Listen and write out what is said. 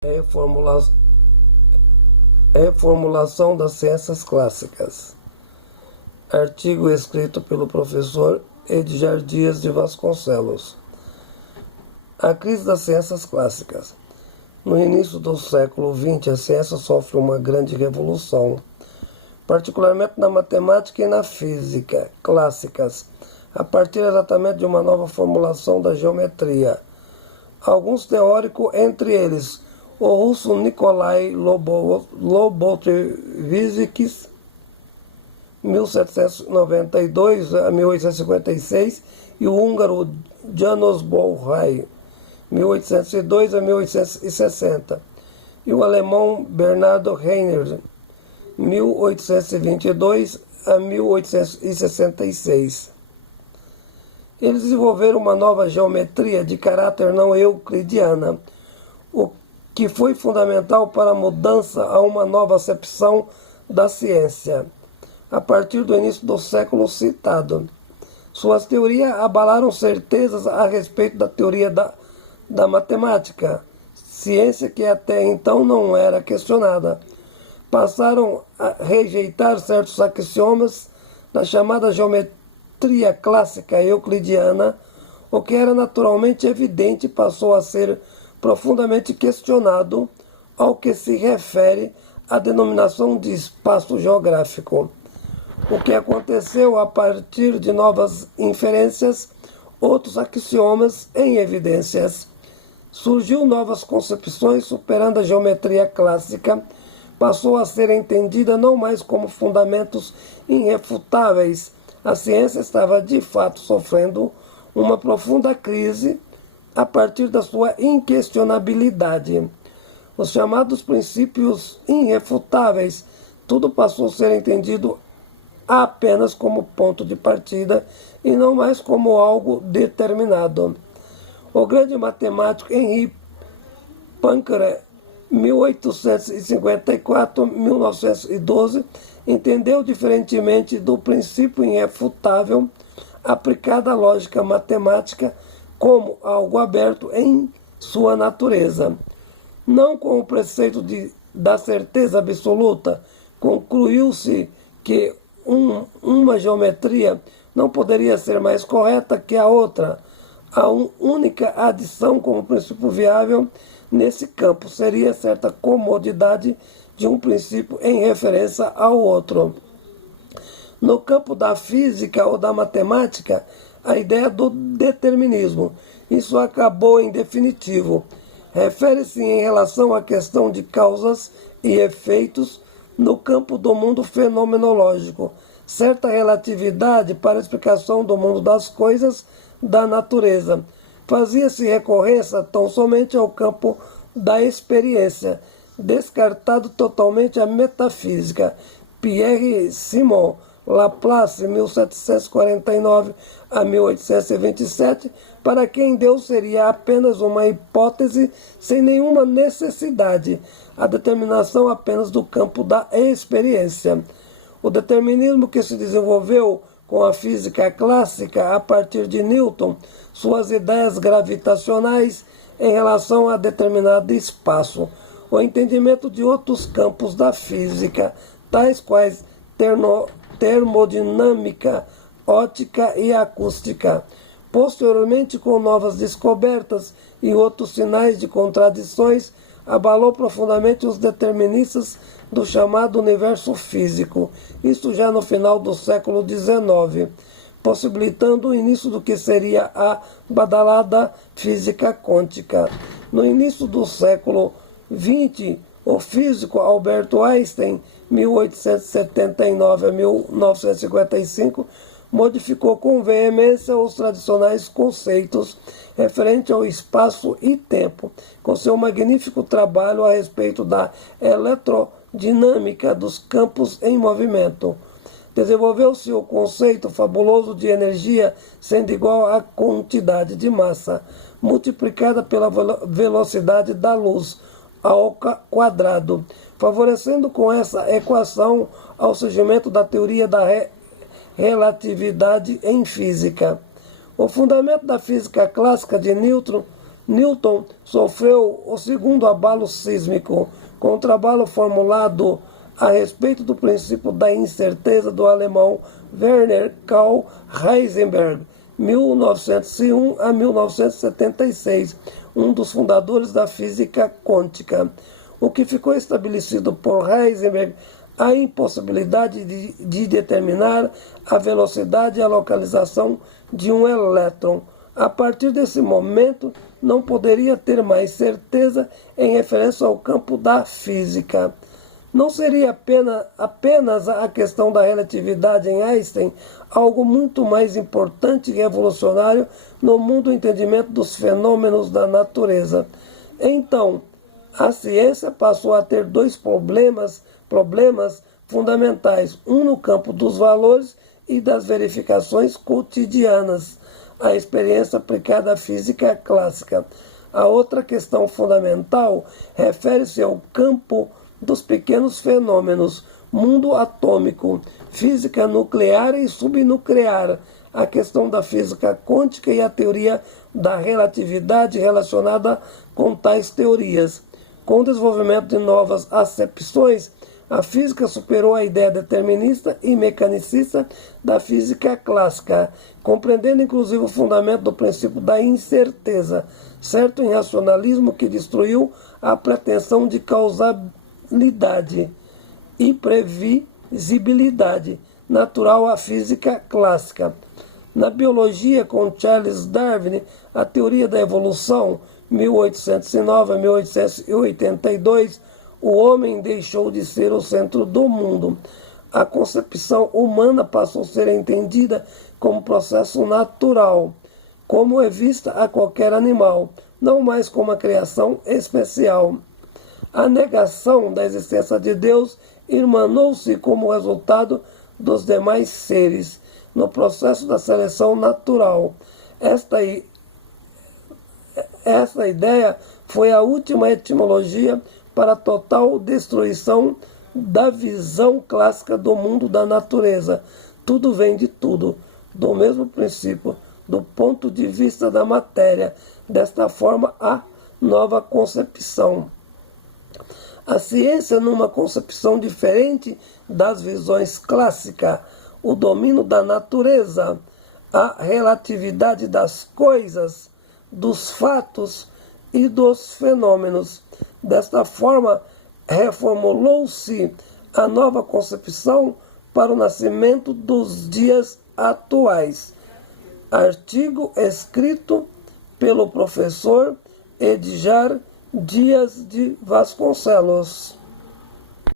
Reformula- Reformulação das ciências clássicas. Artigo escrito pelo professor Edgar Dias de Vasconcelos. A crise das ciências clássicas. No início do século XX, a ciência sofre uma grande revolução, particularmente na matemática e na física clássicas, a partir exatamente de uma nova formulação da geometria. Alguns teóricos, entre eles o russo Nikolai Lobotevsky, 1792 a 1856, e o húngaro János Bolyai, 1802 a 1860, e o alemão Bernardo Reiner, 1822 a 1866. Eles desenvolveram uma nova geometria de caráter não euclidiana, o que foi fundamental para a mudança a uma nova acepção da ciência, a partir do início do século citado. Suas teorias abalaram certezas a respeito da teoria da matemática, ciência que até então não era questionada. Passaram a rejeitar certos axiomas da chamada geometria clássica euclidiana. O que era naturalmente evidente passou a ser profundamente questionado ao que se refere à denominação de espaço geográfico. O que aconteceu a partir de novas inferências, outros axiomas em evidências. Surgiu novas concepções superando a geometria clássica, passou a ser entendida não mais como fundamentos irrefutáveis. A ciência estava de fato sofrendo uma profunda crise a partir da sua inquestionabilidade. Os chamados princípios irrefutáveis, tudo passou a ser entendido apenas como ponto de partida e não mais como algo determinado. O grande matemático Henri Poincaré, 1854-1912, entendeu diferentemente do princípio irrefutável aplicado à lógica matemática como algo aberto em sua natureza. Não com o preceito da certeza absoluta, concluiu-se que uma geometria não poderia ser mais correta que a outra. A única adição como princípio viável nesse campo seria certa comodidade de um princípio em referência ao outro. No campo da física ou da matemática, a ideia do determinismo, isso acabou em definitivo. Refere-se em relação à questão de causas e efeitos no campo do mundo fenomenológico, certa relatividade para a explicação do mundo das coisas, da natureza. Fazia-se recorrência tão somente ao campo da experiência, descartado totalmente a metafísica. Pierre Simon Laplace, 1749 a 1827, para quem Deus seria apenas uma hipótese sem nenhuma necessidade, a determinação apenas do campo da experiência. O determinismo que se desenvolveu com a física clássica a partir de Newton, suas ideias gravitacionais em relação a determinado espaço, o entendimento de outros campos da física, tais quais termodinâmica, óptica e acústica. Posteriormente, com novas descobertas e outros sinais de contradições, abalou profundamente os deterministas do chamado universo físico, isto já no final do século XIX, possibilitando o início do que seria a badalada física quântica. No início do século XX, o físico Albert Einstein, 1879 a 1955, modificou com veemência os tradicionais conceitos referentes ao espaço e tempo, com seu magnífico trabalho a respeito da eletrodinâmica dos campos em movimento. Desenvolveu-se o conceito fabuloso de energia sendo igual à quantidade de massa, multiplicada pela velocidade da luz, ao quadrado, favorecendo com essa equação ao surgimento da teoria da relatividade em física. O fundamento da física clássica de Newton Newton sofreu o segundo abalo sísmico, com o trabalho formulado a respeito do princípio da incerteza do alemão Werner Karl Heisenberg, 1901 a 1976, um dos fundadores da física quântica. O que ficou estabelecido por Heisenberg a impossibilidade de determinar a velocidade e a localização de um elétron. A partir desse momento, não poderia ter mais certeza em referência ao campo da física. Não seria apenas a questão da relatividade em Einstein algo muito mais importante e revolucionário no mundo do entendimento dos fenômenos da natureza? Então, a ciência passou a ter dois problemas fundamentais, um no campo dos valores e das verificações cotidianas, a experiência aplicada à física clássica. A outra questão fundamental refere-se ao campo dos pequenos fenômenos, mundo atômico, física nuclear e subnuclear, a questão da física quântica e a teoria da relatividade relacionada com tais teorias. Com o desenvolvimento de novas acepções, a física superou a ideia determinista e mecanicista da física clássica, compreendendo inclusive o fundamento do princípio da incerteza, certo irracionalismo que destruiu a pretensão de causalidade e previsibilidade natural à física clássica. Na biologia, com Charles Darwin, a teoria da evolução, 1809 a 1882, o homem deixou de ser o centro do mundo. A concepção humana passou a ser entendida como processo natural, como é vista a qualquer animal, não mais como uma criação especial. A negação da existência de Deus irmanou-se como resultado dos demais seres, no processo da seleção natural. Esta ideia foi a última etimologia para a total destruição da visão clássica do mundo da natureza. Tudo vem de tudo, do mesmo princípio, do ponto de vista da matéria. Desta forma, a nova concepção. A ciência, numa concepção diferente das visões clássicas, o domínio da natureza, a relatividade das coisas, dos fatos e dos fenômenos. Desta forma, reformulou-se a nova concepção para o nascimento dos dias atuais. Artigo escrito pelo professor Edgar Dias de Vasconcelos.